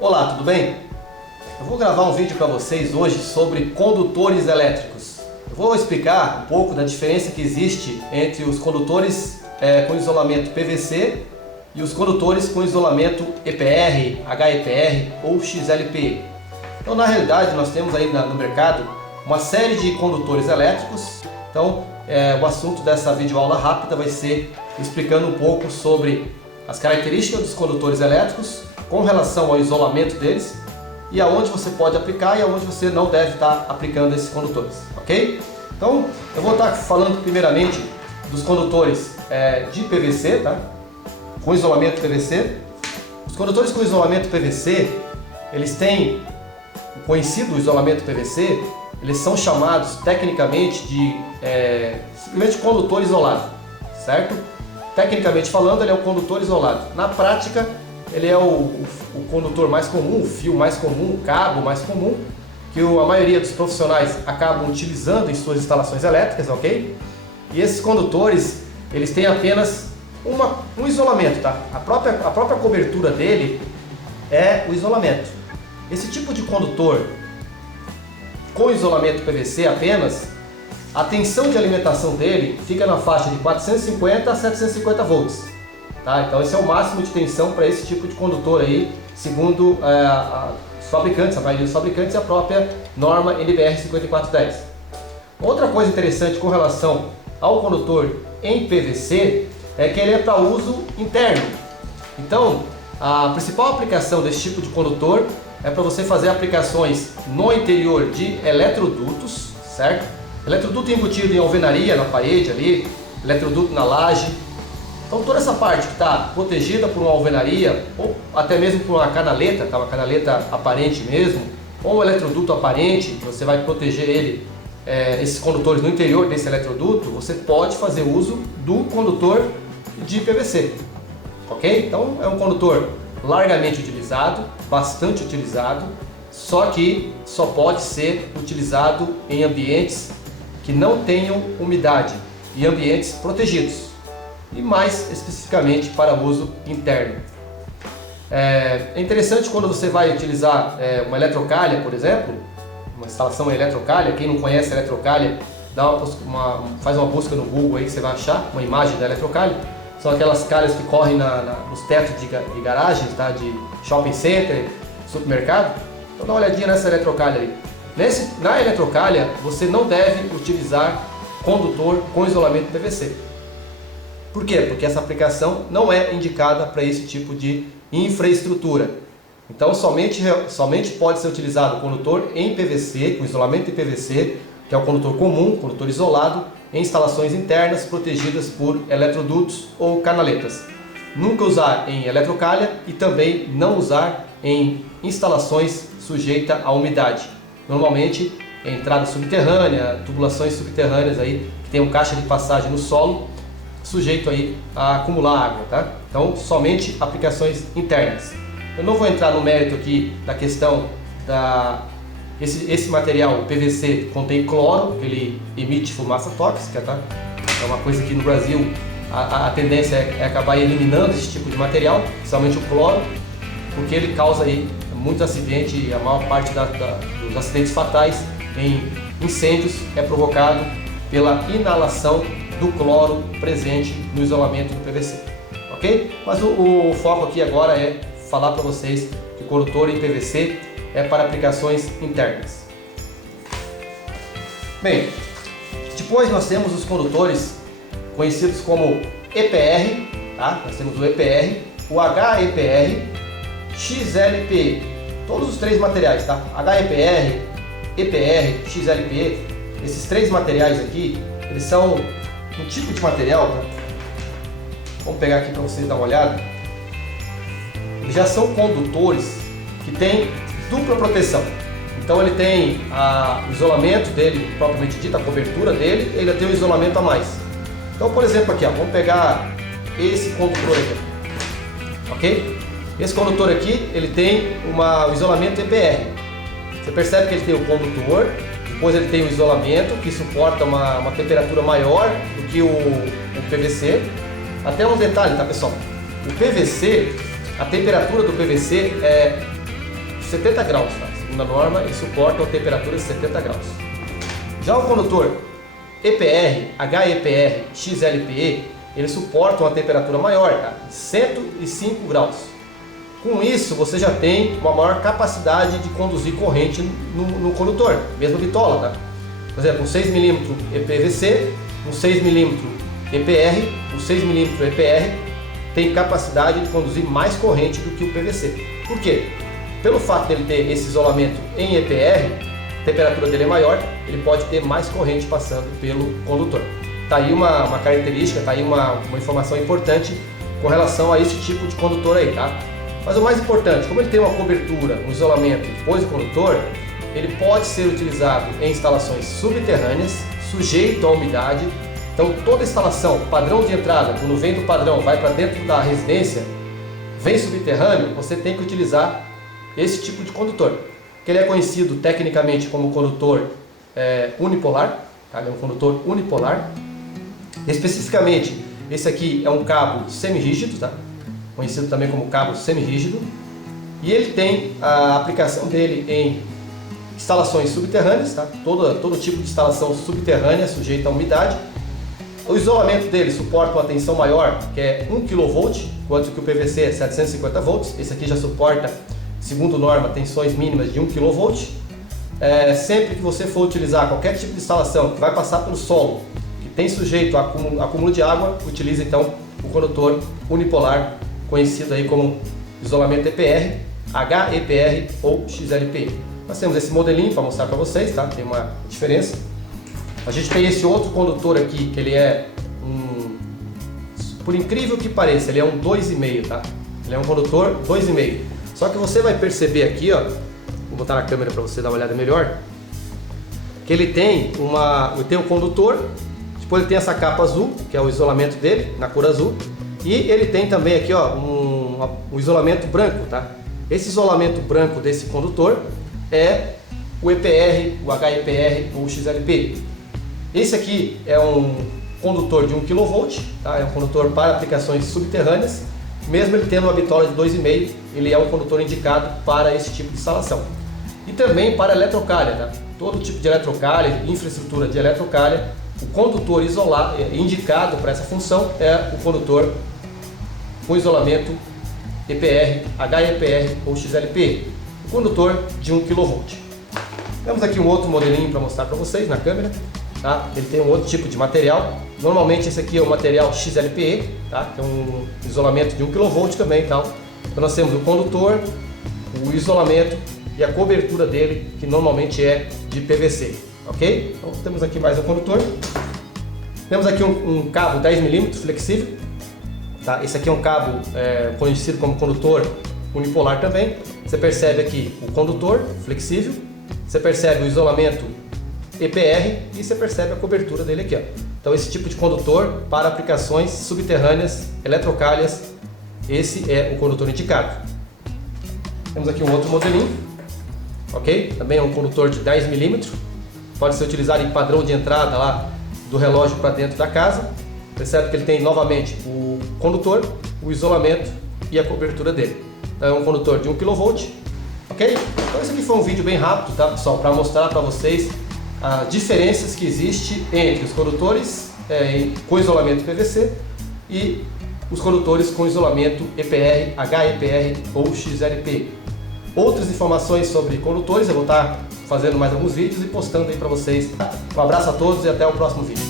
Olá, tudo bem? Eu vou gravar um vídeo para vocês hoje sobre condutores elétricos. Eu vou explicar um pouco da diferença que existe entre os condutores com isolamento PVC e os condutores com isolamento EPR, HEPR ou XLPE. Então, na realidade, nós temos aí no mercado uma série de condutores elétricos. Então, o assunto dessa videoaula rápida vai ser explicando um pouco sobre as características dos condutores elétricos com relação ao isolamento deles e aonde você pode aplicar e aonde você não deve estar aplicando esses condutores, ok? Então, eu vou estar falando primeiramente dos condutores de PVC, tá? Com isolamento PVC. Os condutores com isolamento PVC, eles têm o conhecido isolamento PVC, eles são chamados tecnicamente de simplesmente condutor isolado, certo? Tecnicamente falando, ele é o condutor isolado. Na prática, ele é o condutor mais comum, o fio mais comum, o cabo mais comum, que a maioria dos profissionais acabam utilizando em suas instalações elétricas, ok? E esses condutores, eles têm apenas um isolamento, tá? A própria cobertura dele é o isolamento. Esse tipo de condutor com isolamento PVC apenas, a tensão de alimentação dele fica na faixa de 450 a 750 volts. Tá? Então esse é o máximo de tensão para esse tipo de condutor aí, segundo os fabricantes, a maioria dos fabricantes e a própria norma NBR 5410. Outra coisa interessante com relação ao condutor em PVC é que ele é para uso interno. Então a principal aplicação desse tipo de condutor é para você fazer aplicações no interior de eletrodutos, certo? Eletroduto embutido em alvenaria na parede ali, eletroduto na laje. Então toda essa parte que está protegida por uma alvenaria ou até mesmo por uma canaleta, tá? Uma canaleta aparente mesmo, ou um eletroduto aparente, você vai proteger ele, esses condutores no interior desse eletroduto, você pode fazer uso do condutor de PVC, ok? Então é um condutor largamente utilizado, bastante utilizado, só que só pode ser utilizado em ambientes que não tenham umidade e ambientes protegidos. E mais especificamente para uso interno. É interessante quando você vai utilizar uma eletrocalha, por exemplo, uma instalação eletrocalha. Quem não conhece a eletrocalha, faz uma busca no Google aí que você vai achar uma imagem da eletrocalha. São aquelas calhas que correm nos tetos de garagens, tá? De shopping center, supermercado. Então dá uma olhadinha nessa eletrocalha aí. Na eletrocalha você não deve utilizar condutor com isolamento PVC. Por quê? Porque essa aplicação não é indicada para esse tipo de infraestrutura. Então somente pode ser utilizado o condutor em PVC, com isolamento em PVC, que é o condutor comum, condutor isolado, em instalações internas protegidas por eletrodutos ou canaletas. Nunca usar em eletrocalha e também não usar em instalações sujeitas à umidade. Normalmente entrada subterrânea, tubulações subterrâneas aí, que tem um caixa de passagem no solo, sujeito aí a acumular água, tá? Então, somente aplicações internas. Eu não vou entrar no mérito aqui da questão esse material PVC contém cloro, que ele emite fumaça tóxica, tá? É uma coisa que no Brasil a tendência é acabar eliminando esse tipo de material, principalmente o cloro, porque ele causa aí muito acidente e a maior parte dos acidentes fatais em incêndios é provocado pela inalação do cloro presente no isolamento do PVC, ok? Mas o foco aqui agora é falar para vocês que o condutor em PVC é para aplicações internas. Bem, depois nós temos os condutores conhecidos como EPR, tá? Nós temos o EPR, o HEPR, XLPE, todos os três materiais, tá? HEPR, EPR, XLPE, esses três materiais aqui, eles são um tipo de material, tá? Vamos pegar aqui para vocês dar uma olhada. Eles já são condutores que têm dupla proteção. Então ele tem o isolamento dele, propriamente dito, a cobertura dele, ele tem um isolamento a mais. Então, por exemplo, aqui, ó, vamos pegar esse condutor aqui, ok? Esse condutor aqui, ele tem um isolamento EPR. Você percebe que ele tem o condutor, depois ele tem o isolamento, que suporta uma temperatura maior do que o PVC. Até um detalhe, tá, pessoal? O PVC, a temperatura do PVC é 70 graus, tá? Segundo a norma, ele suporta uma temperatura de 70 graus. Já o condutor EPR, HEPR, XLPE, ele suporta uma temperatura maior, tá? De 105 graus. Com isso, você já tem uma maior capacidade de conduzir corrente no condutor, mesmo bitola, tá? Por exemplo, um 6 mm EPVC, um 6 mm EPR, um 6 mm EPR tem capacidade de conduzir mais corrente do que o PVC. Por quê? Pelo fato dele ter esse isolamento em EPR, a temperatura dele é maior, ele pode ter mais corrente passando pelo condutor. Tá aí uma característica, tá aí uma informação importante com relação a esse tipo de condutor aí, tá? Mas o mais importante, como ele tem uma cobertura, um isolamento depois do condutor, ele pode ser utilizado em instalações subterrâneas, sujeito à umidade. Então toda instalação, padrão de entrada, quando vem do padrão, vai para dentro da residência, vem subterrâneo, você tem que utilizar esse tipo de condutor, que ele é conhecido tecnicamente como condutor unipolar, tá? Ele é um condutor unipolar. Especificamente, esse aqui é um cabo semi-rígido, tá? Conhecido também como cabo semi-rígido, e ele tem a aplicação dele em instalações subterrâneas, tá? Todo tipo de instalação subterrânea sujeita à umidade. O isolamento dele suporta uma tensão maior, que é 1 kV, enquanto que o PVC é 750 volts. Esse aqui já suporta, segundo norma, tensões mínimas de 1 kV. Sempre que você for utilizar qualquer tipo de instalação que vai passar pelo solo, que tem sujeito a acúmulo de água, utilize então o condutor unipolar, conhecido aí como isolamento EPR, HEPR ou XLPE. Nós temos esse modelinho para mostrar para vocês, tá? Tem uma diferença. A gente tem esse outro condutor aqui, que ele é por incrível que pareça, ele é um 2,5, tá? Ele é um condutor 2,5. Só que você vai perceber aqui, ó, vou botar na câmera para você dar uma olhada melhor, que ele tem um condutor, depois ele tem essa capa azul, que é o isolamento dele, na cor azul, e ele tem também aqui, ó, um isolamento branco, tá? Esse isolamento branco desse condutor é o EPR, o HEPR ou o XLP. Esse aqui é um condutor de 1 kV, tá? É um condutor para aplicações subterrâneas. Mesmo ele tendo uma bitola de 2,5, ele é um condutor indicado para esse tipo de instalação. E também para eletrocalha, tá? Todo tipo de eletrocalha, infraestrutura de eletrocalha, o condutor indicado para essa função é o condutor com isolamento EPR, HEPR ou XLP, o condutor de 1 kV. Temos aqui um outro modelinho para mostrar para vocês na câmera, tá? Ele tem um outro tipo de material. Normalmente esse aqui é o material XLPE, tá? Que é um isolamento de 1 kV também, tá? Então nós temos o condutor, o isolamento e a cobertura dele, que normalmente é de PVC, ok? Então temos aqui mais um condutor. Temos aqui um cabo 10 mm flexível, tá? Esse aqui é um cabo conhecido como condutor unipolar também. Você percebe aqui o condutor flexível, você percebe o isolamento EPR e você percebe a cobertura dele aqui, ó. Então esse tipo de condutor para aplicações subterrâneas, eletrocalhas, esse é o condutor indicado. Temos aqui um outro modelinho, ok? Também é um condutor de 10 mm, pode ser utilizado em padrão de entrada lá do relógio para dentro da casa. Percebe que ele tem novamente o condutor, o isolamento e a cobertura dele. Então é um condutor de 1 kV, ok? Então esse aqui foi um vídeo bem rápido, tá, pessoal, para mostrar para vocês as diferenças que existem entre os condutores com isolamento PVC e os condutores com isolamento EPR, HEPR ou XLP. Outras informações sobre condutores eu vou estar fazendo mais alguns vídeos e postando aí para vocês. Um abraço a todos e até o próximo vídeo.